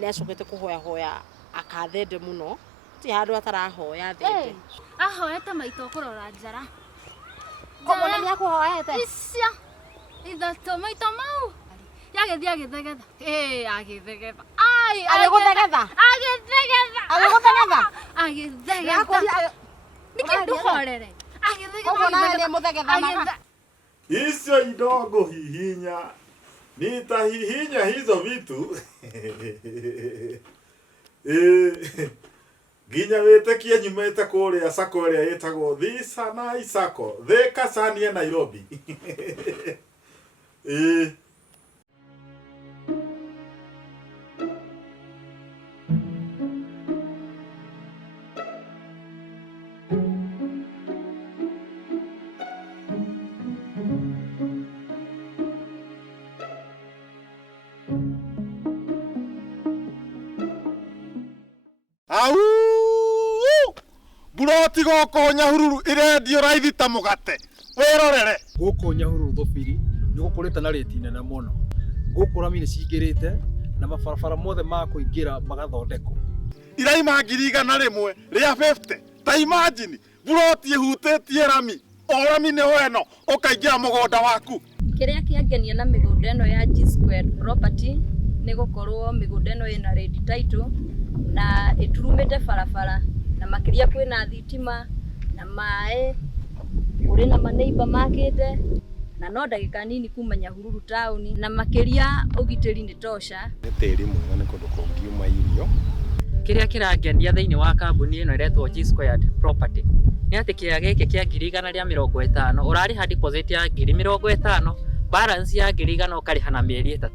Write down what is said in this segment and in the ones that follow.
necokete kuhoya akathende muno ti handu atarahoya thende ahoete maito kurora njara komo ni akuhoete icia ithato maito mau yagethia githegeza agithegeza ai agithegeza nikinduhorere agithegeza hizo idogo hihinya nitahihinya hizo vitu ginya wĩtĩkie nyumĩte kũrĩa sako ĩrĩa ĩtagwo Thika sako Thika Sanie Nairobi. Au buroti goko nyahururu irendio raithi ta mugate wirorere goko nyahururu thubiri ni gukurite na rate nene muno goko rami ni cingirite na mabarabara mothe ma kuingira magathondeko iraima 100 ria 50 ta imagine buroti ihutitie rami o rami ni weno ukaingira mugunda waku kiria kiangenia na migunda eno ya G square property ni gukorwo migunda eno ina ready title na iturumite barabara na makiria kwina thitima na mae uri na maneiba makite na no ndagika nini kuma Nyahururu town na makiria ugitiri ni tosha tiri mwega ni kundu kungiuma irio kiria kirangenia thiini wa kambuni ino iretwo G square property ni ati kiria giki kia 150 urari ha deposit ya 50 balance ya 100 ukariha na mieri 3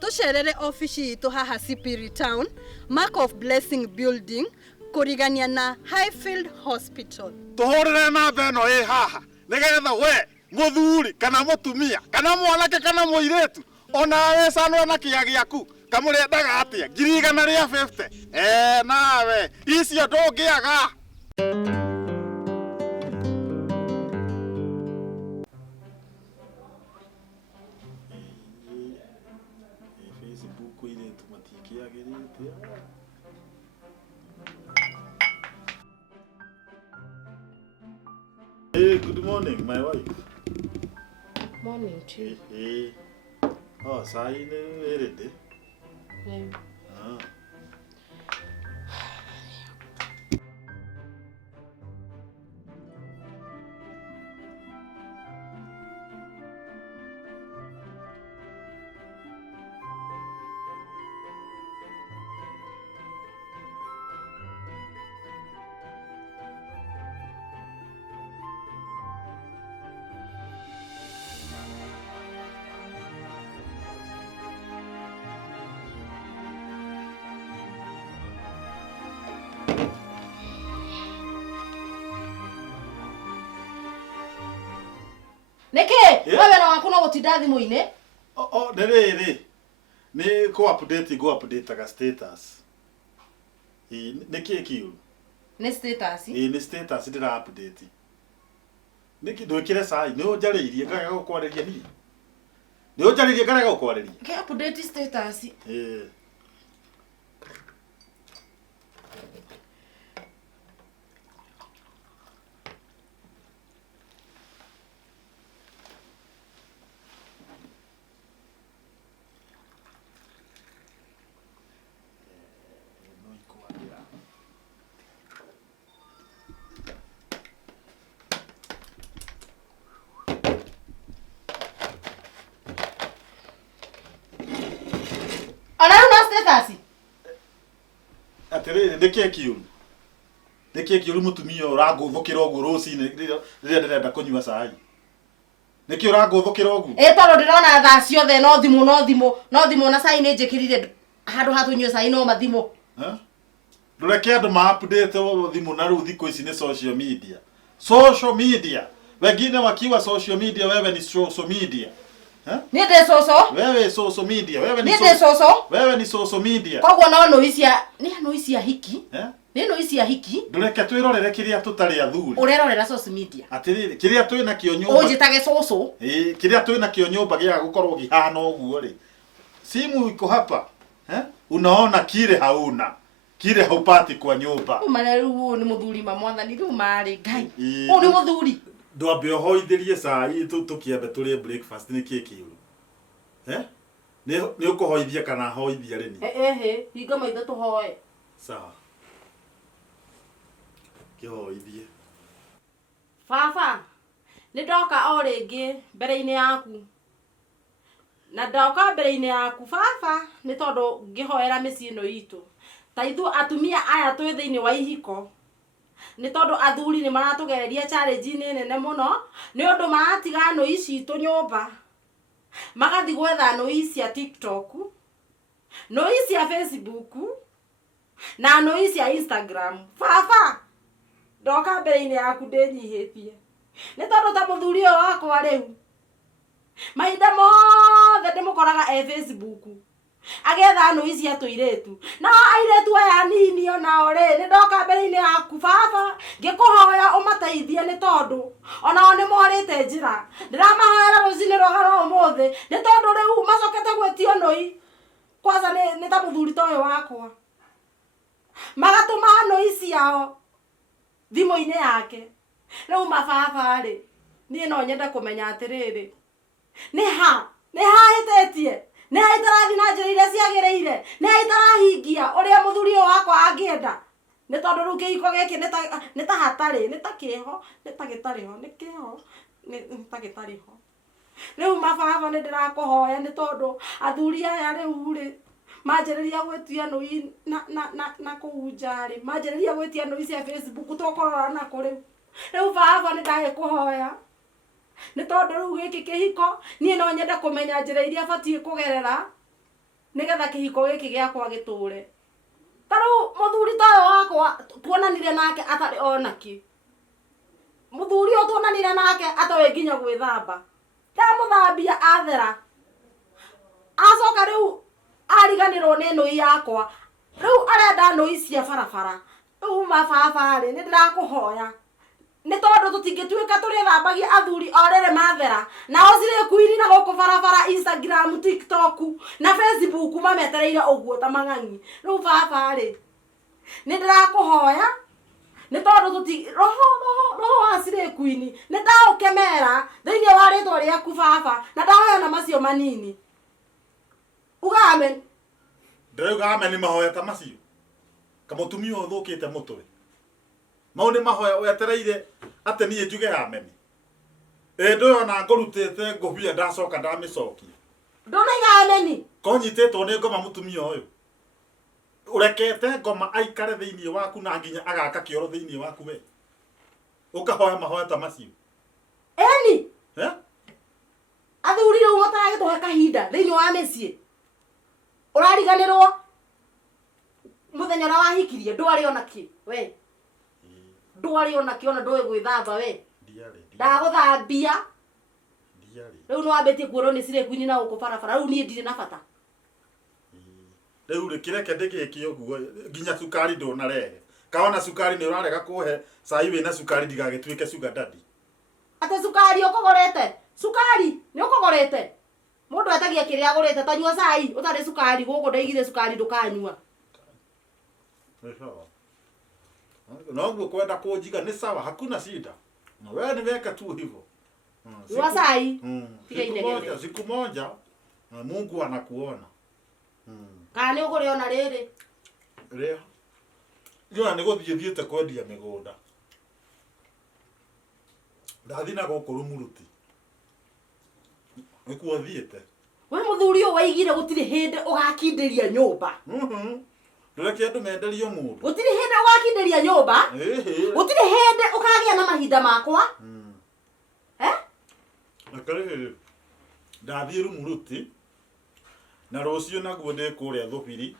tucerere office itu haha Sipiri town Mark of Blessing building kurigania na Highfield Hospital tuhorere namba eno haha nigetha we muthuri kana mutumia kana mwanake kana muiretu ona we sanwa na kia giaku kamurendaga atia 150 nawe icio ndungiaga Hey, good morning, my wife. Morning too. Hey. Oh, sai ni ready. Niki wewe na waku no gutinda thimu-ini niriri ni ko update ga status niki kiu ni status ni status ndira update niki ndwikire sai ni unjariirie ngaga gukwareria ni unjariirie ngaga gukwareria ke update status atiriri niki kiuru mutumia uranguthukira ugu rucine riria ndirenda kunyua cai niki uranguthukira ugu toro ndirona thaa ciothe no thimu na cai ni njikirire handu hatunyue cai no mathimu ndureke andu ma update thimu na ru thiko ici ni social media wengine wakiwa social media wewe ni social media ni de soso wewe social media wewe ni social media koguo no isia hiki ni no isia hiki ndureke twirorere kiria tutari athuri urerorera social media atiriri kiria twina kio nyumba unjitage soso kiria twina kio nyumba gia gukorwo gihana uguo ri simu iko hapa Unaona kile hauna. Kile haupati kwa nyumba. Manelu ni muthuri mamwathani riu mari ngai. O ni muthuri. Ndwambe hoithirie cai tukiambe turie breakfast ni kikiuru. Ni ukuhoithia kana hoithia rini? Hinga maitho tuhoe. Sawa. Kihoithie. Baba, ni ndoka o ringi mbere-ini yaku. Na ndoka mbere-ini yaku baba ni tondu ngihoera micii ino itu. Ta ithu atumia aya twi thiini wa ihiko. Ni tondu athuri ni maratugereria challenge nene muno ni undu maratiga no ici tu nyumba. Magathi gwetha no ici cia TikTok, no ici cia Facebook, na no ici cia Instagram. Baba, ndoka mbere-ini yaku ndinyihitie. Ni tondu ta muthuri wakwa riu mahinda mothe ndimukoraga Facebook agetha no ici atuiretu na airetu aya nini ona ore ni ndoka mbere-ini yaku baba ngikuhoya umateithie ni tondu ona ni morite njira ndiramahoera rucini rogaro umuthi ni tondu riu macokete gwetio noi kwanza ni ta muthuri toyo wakwa magatuma no ici yao thimo-ini yake riu mababa ri ni no nyenda kumenya atiriri ni ha hitetie ni haitarathi na njira iria ciagiriire ni haitarahingia uria muthuri wakwa angienda ni tondu riu kihiko giki ni ta hatari ni ta kiho ni ta gitariho ni kiho ni ta gitariho riu mababa ni ndirakuhoya ni tondu athuri aya riu ri manjiriria gwetia no na kuunjari manjiriria gwetia no cia Facebook tokorora na kuri riu baba ni ndagikuhoya ni tondu riu giki kihiko nie no nyenda kumenya njira iria batie kugerera nigetha kihiko giki giakwa giture. Taru muthuri tayo wakwa tuonanire nake atari onaki. Muthuri o tuonanire nake atawe nginya gwithamba. Ndamuthambia athera. Acoka riu ariganirwo ni no yakwa. Riu arenda no cia barabara. Riu mababa ri ni ndirakuhoya. Ni tondu tutingituika turi thambagia athuri orere mathera na ocire kuiri na guku barabara Instagram, TikTok na Facebook mametereire uguo ta mang'angi. Riu baba ri ni ndirakuhoya ni tondu tuti roho acire kuini ni ndaukemera thiini wa ritwa riaku baba na ndahoya na macio manini uga amen. Ndauga amen ni mahoya ta macio kamutumia uthukite mutwe mau ni mahoya wetereire ate nie njuge amen. Ndoyo na ngorutete ngobia ndacoka ndamicokia ndonaiga amen konyitetwo ni ngoma mutumia uyu urekete ngoma aikare thiini waku na nginya agaka kioro thiini waku we ukahoya mahoya ta macio eni athuri riu mutaragituhe kahinda thiini wa micii urariganirwo muthenya ra wahikirie ndwari ona ki we ndwari ona ki ona ndwe gwithamba we ndaguthambia riu no ambetie kuoro ni cire kwini na ukubarabara riu nie ndire na bata riu rikireke ndikiki uguo nginya sukari ndona rehe kaona sukari ni urarega kuhe sai we na sukari ndigagituike sugar daddy ate sukari ukogorete sukari ni ukogorete mundu atagia kiria agurite tanyua cai utari sukari gugu ndaigire sukari ndukanyua no guo kwenda kunjiga ni sawa hakuna shida na wewe ni weka tu hivyo Nyua cai siku moja Mungu anakuona kana ugure ona riri ria njua ni guthiethiete kwendia migunda ndathina gukuru muruti nikuo thiete we muthuri u waigire gutiri hindi ugakinderia nyumba ndureke andu menderio mundu gutiri hindi ugakinderia nyumba gutiri hindi ukagia na mahinda makwa akare ndathiru muruti na rucio naguo ndi kuria thubiri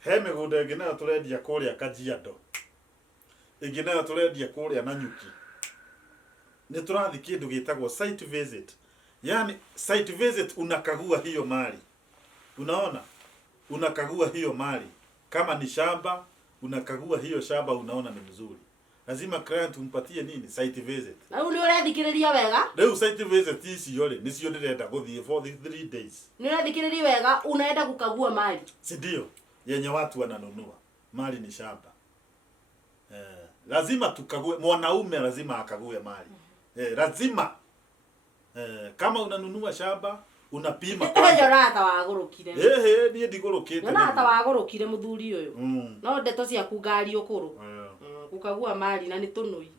he migunda ingi nayo turendia kuria Kajiado ingi nayo turendia kuria Nanyuki ni turathi kindu gitagwo site visit. Yani site visit unakagua hiyo mali. Unaona? Unakagua hiyo mali. Kama ni shamba, unakagua hiyo shamba unaona ni mzuri. lazima client umpatie nini site visit. Na uli urathikiriria wega Leo site visit icio ri nicio ndirenda guthie for the 3 days. Ni urathikiriria wega unaenda kukagua mali. Si ndio? Yenye watu wananunua. Mali ni shamba. Lazima tukague, mwanaume lazima akague mali. Lazima kama unanunua shamba unapima kwanza. Ndio arata wagurukire. Nie ndigurukite. Ndio arata wagurukire muthuri uyu. No ndeto cia kungari ukuru. Kukagua mali na ni tunui.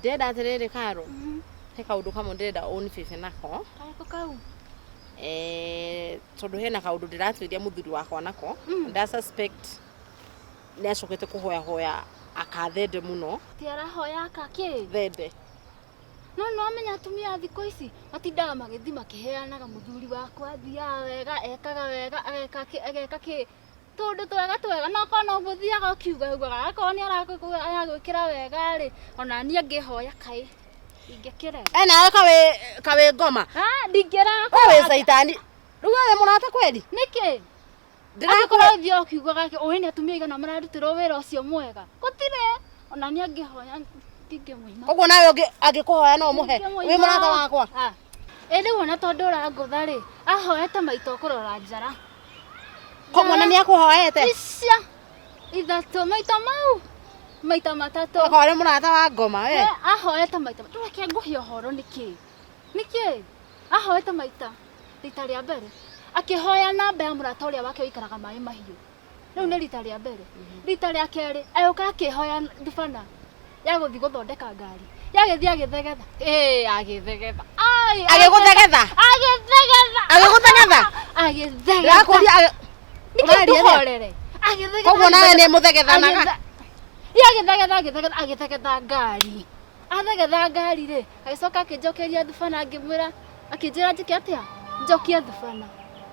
Ndenda atiriri Karo. He kaundu kamwe ndenda unifife nako. Kako kau. Tondu hena kaundu ndiratwiria muthuri wakwa nako. Nda suspect ni acokete kuhoya hoya akathende muno. Ti arahoya akaki? Thende. No amenya atumia thikũ ici matindaga magĩthi makĩheanaga muthuri wakwa athiaga wega ekaga wega ageka kĩ tondũ twega no kono gũthiaga ũkiuga ugaga akorwo nĩ aragwĩkĩra wega rĩ ona niĩ ngĩhoya kaĩ ingĩkĩre nawe kawe ngoma ndingĩra wewe saitani rĩu wewe mũrata kweli nĩkĩ ndĩrakorwo thio ũkiugaga ũĩ nĩ atumia igana mararutĩrwo wĩra ũcio mwega gũtirĩ ona niĩ ngĩhoya ndingĩmũima koguo nawe angĩkũhoya no mũhe wĩ mũrata wakwa rĩu ona tondũ ũrangũtha rĩ ahoete maita ũkũrora njara koguo na nĩ akũhoete icia ithatũ maita matatũ akorwo nĩ mũrata wa ngoma we ahoete maita reke ngũhe ũhoro nĩkĩ ahoete maita rita rĩa mbere akĩhoya namba ya mũrata ũrĩa wake ũikaraga maĩ mahiũ rĩu nĩ rita rĩa mbere rita rĩa kerĩ agĩũka akĩhoya ndubana ya gũthiĩ gũthondeka ngari yagĩthiĩ agĩthegetha agĩthegetha koguo nawe nĩ mũthegethanaga agĩthegetha ngari athegetha ngari rĩ agĩcoka akĩnjokeria ndubana ngĩmwĩra akĩnjĩra njĩke atĩa njokie ndubana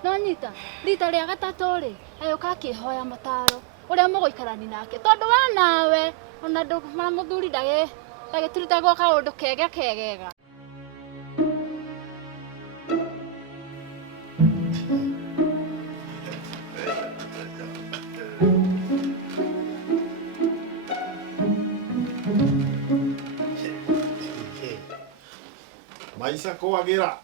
no nyita rita rĩa gatatũ rĩ agĩũka akĩhoya mataro ũrĩa mũgũikarani nake tondũ we nawe ona mũthuri ndagĩturutagwo kaũndũ kegega Maisha kwagira.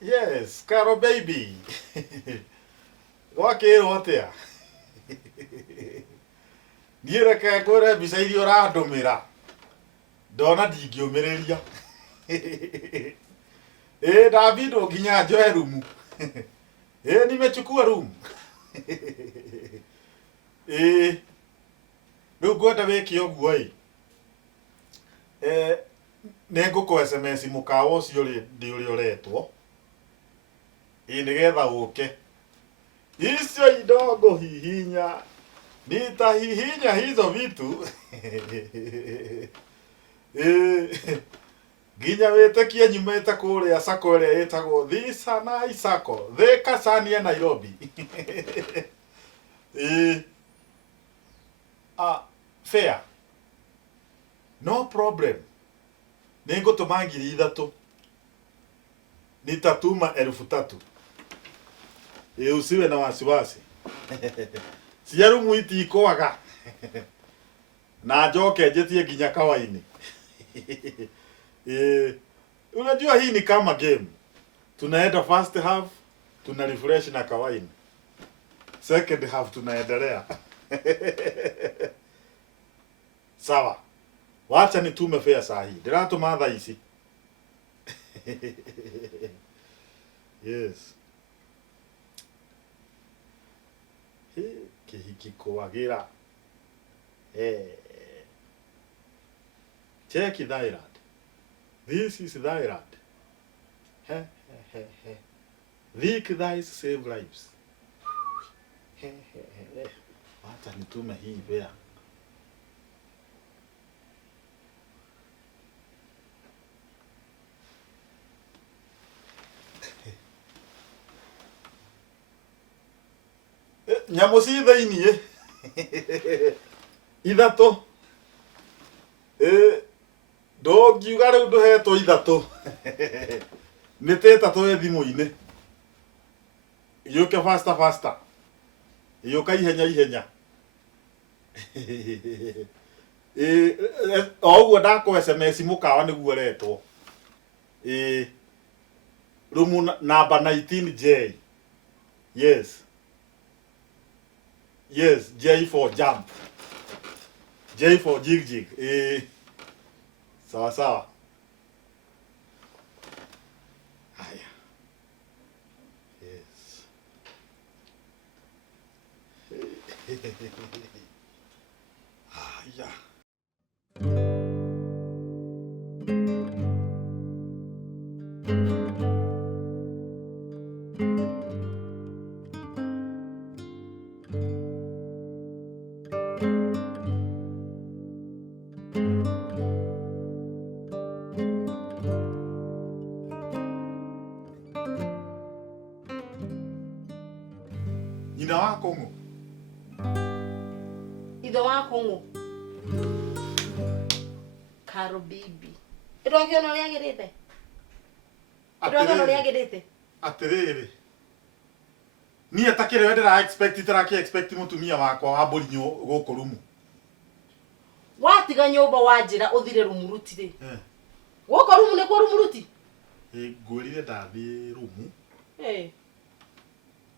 Yes, Karo baby. Wakĩrwo atĩa? Niĩ reke ngwĩre mbica iria ũrandũmĩra. Ndona ndingĩũmĩrĩria. Ndabindwo nginya njoe rumu. Nimechukua room. Rĩu ngwenda wĩke ũguo nĩngũkũ SMS mũkawa ũcio ndĩ ũrĩa ũretwo nĩgetha ũke icio indo ngũhihinya nitahihinya hizo vitu nginya wĩtĩkie nyumĩte kũrĩa sako ĩrĩa ĩtagwo Thisana Sako Thika Chania Nairobi. Fair. No problem. Ningũtũma 3,000 nitatuma 3,000. Usiwe na wasiwasi. Ciarumu itikwaga. Na njoke njetie nginya kawaini. Unajua hii ni kama game. Tunaenda first half, tuna refresh na kawaini. Second half tunaendelea. Sawa. Wacha nitume fare saa hii. Ndiratuma thaa ici. Yes. Kihiki kwagira. Check Thailand. This is Thailand. Thick thighs save lives. Wacha nitume hii bea. Nyamå ci thä-inä ithatå ndångiuga rä u ndå hetwo ithatå nä tä tatå ä thimå-inä yå ke yå ka ihenya ihenya o å guo ndakå SMS må kawa nä guo retwo rumu number 19J. Yes, J for jump. J for jig. Sawa. Haya. Yes. Haya. Nyina wa Kongo. Ithe wa Kongo. Karo bibi. Ndogio no riagirite. Ndogio no riagirite. Atiriri. Ni atakire ndira expect mutumia wakwa wa borinyo guku rumu. Watiga nyumba wanjira uthire rumuruti ri. Guku rumu ni ku rumuruti. Ngurire ndathi rumu.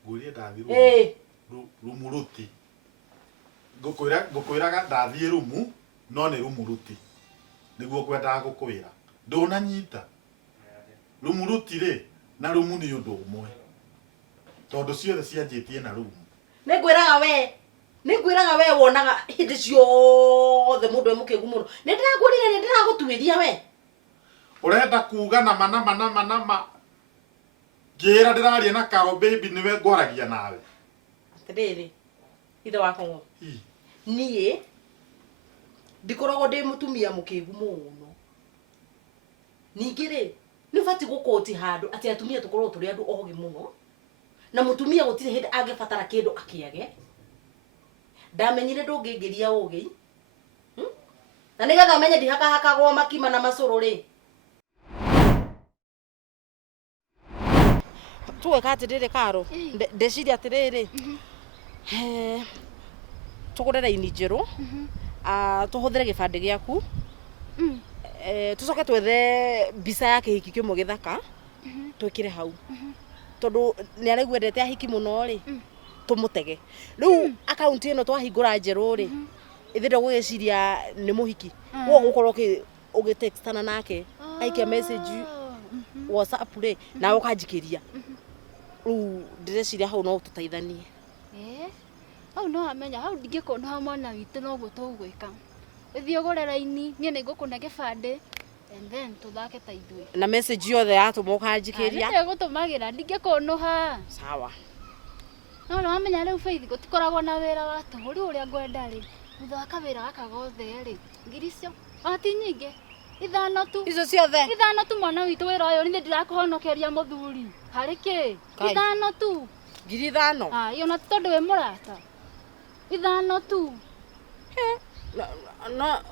Ngurire ndathi rumu. Rumuruti. Ngukwiraga ndathi rumu no ni rumuruti. Niguo kwenda gukwira. Ndunanyita. Rumuruti ri na rumu ni undu umwe. Tondu ciothe cianjitie na rumu. Ningwiraga we wonaga hindi ciothe mundu emukigu muno. Nindirakurire nindiragutuiria we. Urenda kuga na mana ngira ndiraria na Karo baby niwe ngwaragia nawe. Atiriri. Ithe wa Kongo. Nie ndikoragwo ndi mutumia mukigu muno. Ningire ni fati gukoti handu ati atumia tukorwo turi andu ogi muno. Na mutumia gutire hindi angebatara kindu akiage. Ndamenyire ndungingiria ugi. Na nigetha menye ndihakahakagwo makima na macuru ri. Tuwe kati ndiri Karo. Ndeciria atiriri. Tugure raini njeru. Tuhuthire gibande giaku. Tucoke twethe mbica ya kihiki kimwe githaka. Twikire hau. Tondu ni araigwendete ahiki muno ri. Tumutege. Riu account ino twahingura njeru ri. Ithi ndo gwiciria ni muhiki. Wo gukorwo ugitextana nake. Aikia message WhatsApp ri na ukanjikiria. Riu ndireciria hau no tutaithanie. Hau no amenya hau ndingikona ha mwana witu no guo tugwika. Uthio gore raini nie ni ngukuna gibande and then tuthake ta ithwe. Na message yothe yatuma ukanjikiria. Ni gutumagira ndingikona ha. Sawa. No amenya riu Faith gutikoragwo na wira wa tuguri uria ngwenda ri. Thutha wa kawira gaka gothe ri. Ngiri cio ati nyinge. Ithano tu. Izo ciothe. Ithano tu mwana witu wira uyu ni ndirakuhonokeria muthuri. Hari ki? Ithano tu. Ngiri ithano. Iyo na tondu we murata. Ithano tu. No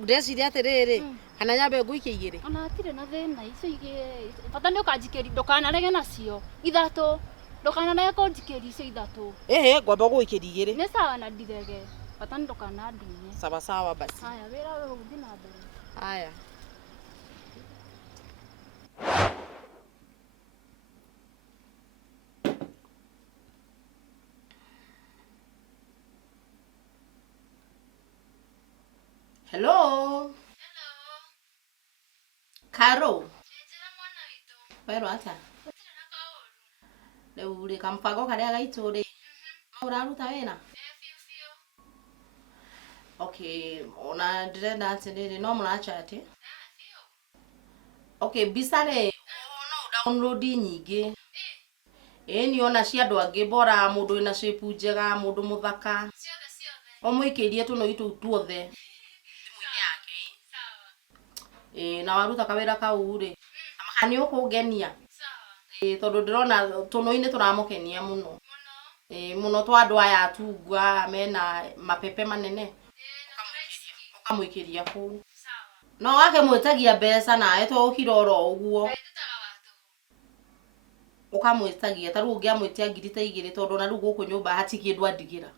ndeciria atiriri kana nyambe nguikie igiri. Ona atire na thina icio ige. Bata ni ukanjikeri ndukanarege nacio. Ithatu. Ndukanarege kunjikeri icio ithatu. Ngwamba guikiria igiri. Ni sawa na ndirege. Bata ndukanandunye. Sawa basi. Haya wira wewe uthi na mbere. Haya. Hello. Karo. Njira mwana witu. Pero ata. Utire na kauru. Riu ri kampango karia gaitu ri. Uraruta wina? Fiu. Okay, ona ndirenda atiriri no murachati. Fiu. Okay, bisare. No download nyingi. Ni ona cia andu angi bora mundu ina shape njega, mundu muthaka. Ciothe. Omuikirie tuno itu tuothe thimu-ini yake na waruta kawira kau ri amakani ukungenia tondu ndirona tuno-ini turamukenia muno muno twa andu aya atungwa mena mapepe manene ukamuikiria kuu no wake mwitagia mbeca nae to ukiroro uguo ukamwitagia ta riu ungiamwitia 2,000 tondu na riu guku nyumba hatikindu andigira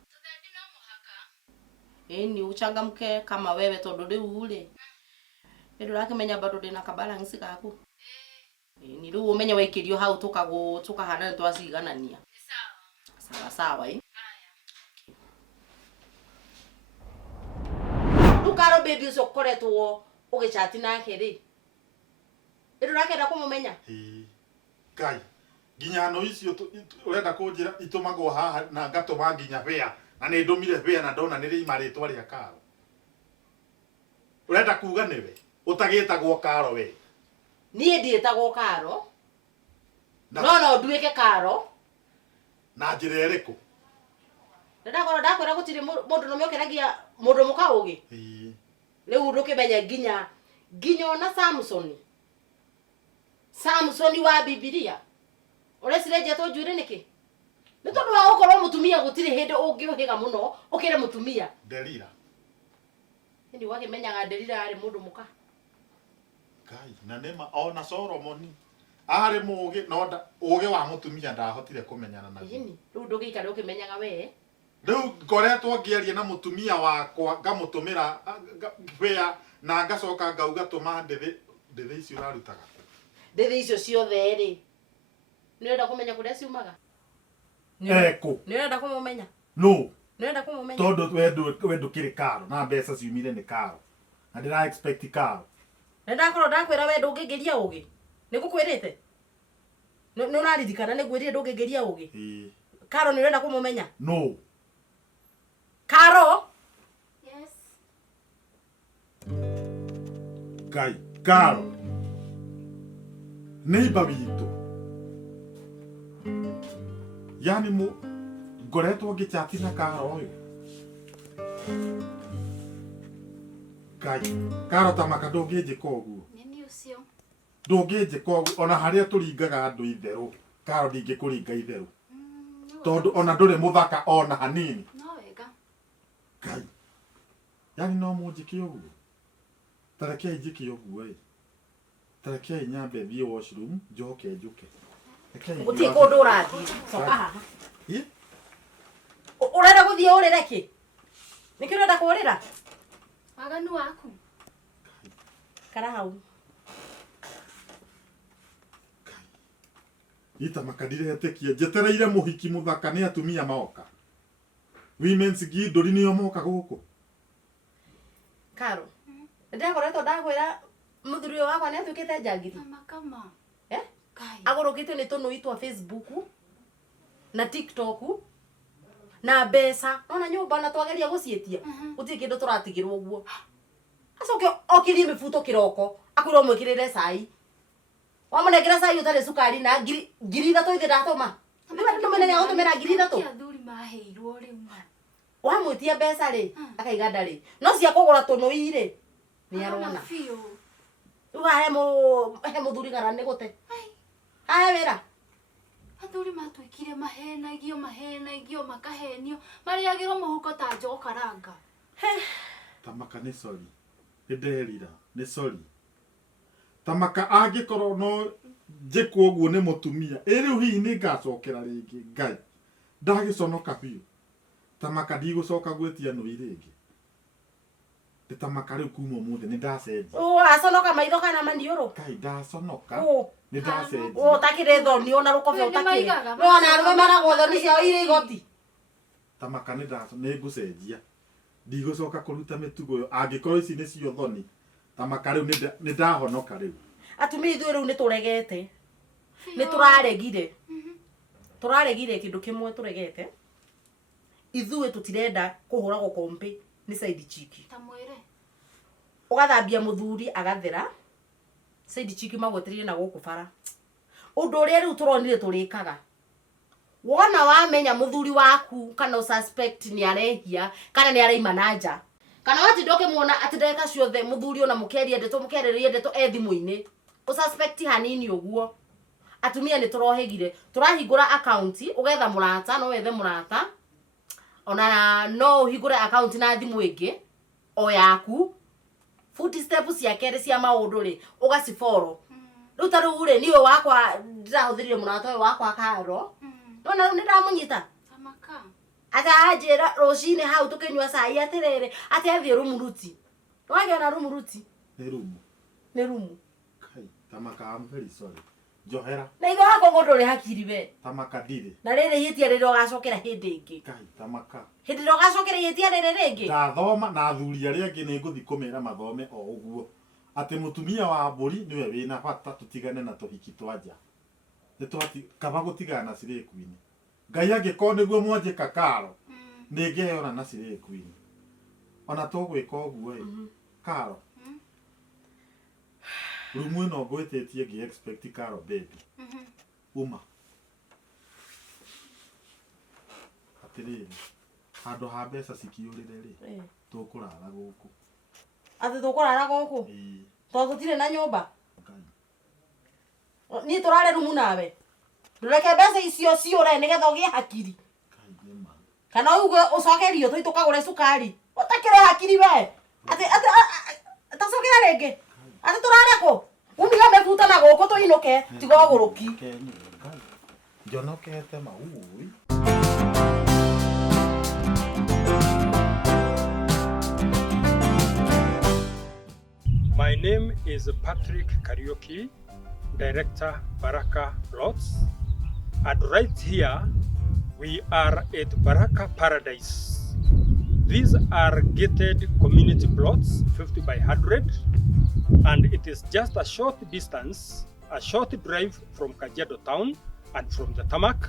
ni uchangamke kama wewe tondu riu uri ndurakimenya bado ndina ka balance gaku ni riu umenye waikirio hau tukahana twaciganania sawa sawa Karo baby ucio koretwo ugichat nake ri ndurakenda kumumenya Ngai nginya no icio urenda kunjira itumagwo haha na ngatuma nginya bea na ni ndumire bea na ndona ni ri maritwa ria Karo urenda kuga niwe utagitagwo Karo we nie ndietagwo Karo no nduike Karo na njira eriku ndakwira gutiri mundu no mokeragia mundu mukaugi riu ndukimenya nginya ona Samsoni wa Biblia uresire jeto njwire niki ni tondu wa ukorwo mutumia gutiri hindi ungiuhiga muno ukire mutumia Delila ndi wakimenyaga Delila ari mundu muka Ngai na nema ona Solomoni ari mugi no ugi wa mutumia ndahotire kumenyana na riu ndugikare ukimenyaga we riu ngoretwo ngiaria na mutumia wakwa ngamutumira bea na ngacoka ngauga tuma ndithi icio urarutaga ndithi icio ciothe ri nirenda kumenya kuria ciumaga eko nirenda kumumenya no nirenda kumumenya tondu wendu kiri Karo na mbeca ciumire ni Karo na ndira expect Karo ndakorwo ndakwira we ndungigeria ugi nigukwirite no naririkana niguirie ndungigeria ugi Karo nirenda kumumenya no Karo Yes Ngai Karo neighbor witu yani ngoretwo ngichat na Karo uyu Ngai Karo tamaka ndungijika uguo nini ucio ndungijika uguo ona haria turingaga andu itheru Karo ndingikuringa itheru tondu ona nduri muthaka ona hanini no wega Ngai yani no munjike uguo tarekei njike uguo tarekei nyambe thie washroom njoke njuke gutie kundu urathie coka haha urenda guthie urire ki niki urenda kurira waganu waku kara hau ita makadiretekia njetereire muhiki muthaka ni atumia maoka women's guild ri nio moka guku Karo ndakoretwo ndakwira Muthuri Wakwa ni atukite njangiri kama kai agurukite ni tunu itwa Facebook na TikTok na mbeca ona nyumba na twageria gucietia uti kindu turatigirwo guo acoke okirie mifuto kiroko akwira mwikirire cai wamunengera cai utare sukari na ngiri ithatu ithi ndatuma ndio menenya gutumira ngiri ithatu athuri maheirwo riu wamwitia mbeca ri akaiga ndari no cia kugura tunu ire ni arona he muthuri garani gute aya wira athuri matwikire mahenagio makahenio mariagirwo muhuko ta njokaranga tamaka ni sorry nderira ni sorry tamaka angikorwo no njikwo guo ni mutumia riu hihi ni ngacokera ringi Ngai ndagiconoka biu tamaka ndigucoka gwetia no iringi tamaka riu kuma muthe ni ndacenjia aconoka maitho kana maniuru Ngai ndaconoka ni ndacenjia utakire thoni ona rukobe utakire no ona arume maragwo thoni ciao ire igoti tamaka ni ngucenjia ndigucoka kuruta mitugo yo angikorwo ici ni cio thoni tamaka riu ni ndahonoka riu atumia ithu riu ni turegete ni turaregire kindu kimwe turegete ithuĩ tutirenda kuhuragwo kompi ni side chiki tamwire ugathambia muthuri agathera side chiki magwetereire na guku bara undu uria riu turonire turikaga wona wamenya muthuri waku kana suspect ni arehia kana ni araima nanja kana wati ndoke muona ati ndeka ciothe muthuri ona mukeria ndeto ethimu-ini suspect hanini uguo atumia ni turohegire turahingura account ugetha murata no wethe murata ona no uhingure account na thimu ingi o yaku footsteps cia kere cia maundu ri ugacifollow riu taru ri niwe wakwa ndirahuthirire murata uyu wakwa karo nona riu ndiramunyita Tamaka. ata ajira rucini hau tukinywa cai atiriri ati athie rumuruti wagiona rumuruti Ni rumu. Kai, Tamaka, I'm very sorry. Johera. na itho wako ngondore hakiri we Tamaka ndire. na riri hitia riri ugacokera hindi ingi Kai, Tamaka. hindi ri ugacokera hitia riri ringi Ndathoma na athuri aria angi ni nguthi kumera mathome o uguo. Ati mutumia wa mburi niwe wina bata tutigane na tuhiki twanja. Ni twati kaba gutigana na Slay Queen. Ngai angiko niguo mwanjika karo. Ni ngeona na Slay Queen. Ona tugwika uguo karo. Rumu ino ngwitetie ngi expect karo baby. Uma. Atiriri. Handu ha mbeca cikiurire ri. Tukurara guku. ati tukurara guku to tutire na nyumba ni turare rumu nawe ndureke mbeca icio ciure nigetha ugie hakiri kana ugue ucokerio tui tukagure cukari utakire hakiri we ati tacokera ringi ati turare ku umiga mebuta na guku tuinuke tiga uguruki Njonokete maui. My name is Patrick Karaoke, Director Baraka Plots. And right here, we are at Baraka Paradise. These are gated community plots, 50 by 100. And it is just a short distance, a short drive from Kajiado town and from the tarmac.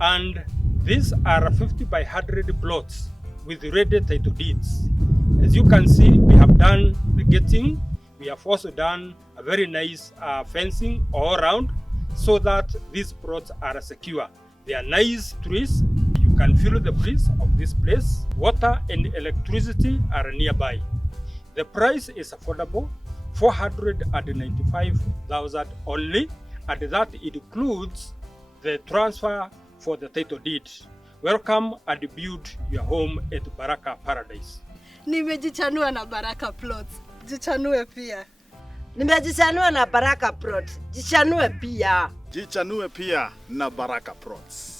And these are 50 by 100 plots with ready title deeds. As you can see, we have done the gating. We have also done a very nice fencing all around so that these plots are secure. They are nice trees. You can feel the breeze of this place. Water and electricity are nearby. The price is affordable, 495,000 only, and that includes the transfer for the title deed. Welcome and build your home at Baraka Paradise. Nimejichanua na Baraka Plots. Jichanue pia. Nimejichanua na Baraka Plots. Jichanue pia. Jichanue pia na Baraka Plots.